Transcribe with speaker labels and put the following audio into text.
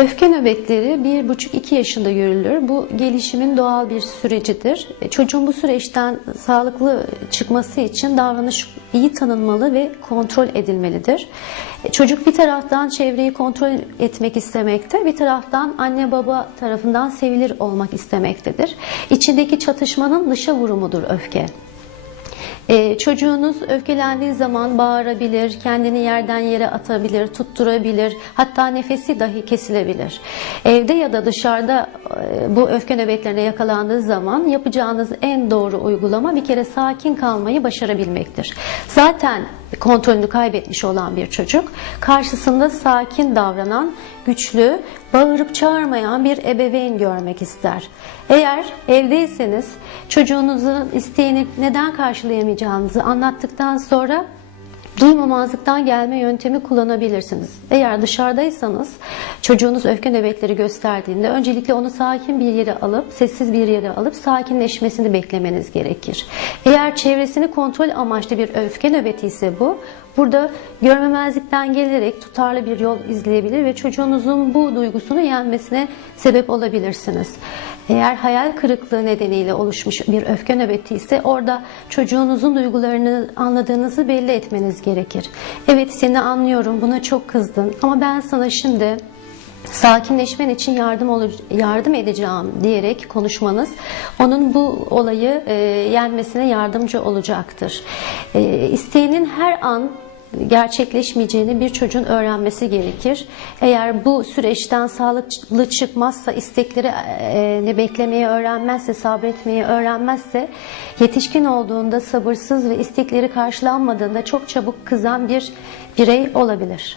Speaker 1: Öfke nöbetleri bir buçuk iki yaşında görülür. Bu gelişimin doğal bir sürecidir. E, Çocuğun bu süreçten sağlıklı çıkması için davranış iyi tanınmalı ve kontrol edilmelidir. E, Çocuk bir taraftan çevreyi kontrol etmek istemekte, bir taraftan anne baba tarafından sevilir olmak istemektedir. İçindeki çatışmanın dışa vurumudur öfke. Ee, çocuğunuz öfkelendiği zaman bağırabilir, kendini yerden yere atabilir, tutturabilir, hatta nefesi dahi kesilebilir. Evde ya da dışarıda e, bu öfke nöbetlerine yakalandığı zaman yapacağınız en doğru uygulama bir kere sakin kalmayı başarabilmektir. Zaten kontrolünü kaybetmiş olan bir çocuk karşısında sakin davranan, güçlü, bağırıp çağırmayan bir ebeveyn görmek ister. Eğer evdeyseniz çocuğunuzun isteğini neden karşılayamayacağınızı anlattıktan sonra duymamazlıktan gelme yöntemi kullanabilirsiniz. Eğer dışarıdaysanız çocuğunuz öfke nöbetleri gösterdiğinde öncelikle onu sakin bir yere alıp sessiz bir yere alıp sakinleşmesini beklemeniz gerekir. Eğer çevresini kontrol amaçlı bir öfke nöbeti ise bu burada görmemezlikten gelerek tutarlı bir yol izleyebilir ve çocuğunuzun bu duygusunu yenmesine sebep olabilirsiniz. Eğer hayal kırıklığı nedeniyle oluşmuş bir öfke nöbeti ise orada çocuğunuzun duygularını anladığınızı belli etmeniz gerekir. Evet seni anlıyorum buna çok kızdın ama ben sana şimdi sakinleşmen için yardım ol- yardım edeceğim diyerek konuşmanız onun bu olayı e, yenmesine yardımcı olacaktır. E, isteğinin her an gerçekleşmeyeceğini bir çocuğun öğrenmesi gerekir. Eğer bu süreçten sağlıklı çıkmazsa, istekleri e, beklemeyi öğrenmezse, sabretmeyi öğrenmezse, yetişkin olduğunda sabırsız ve istekleri karşılanmadığında çok çabuk kızan bir birey olabilir.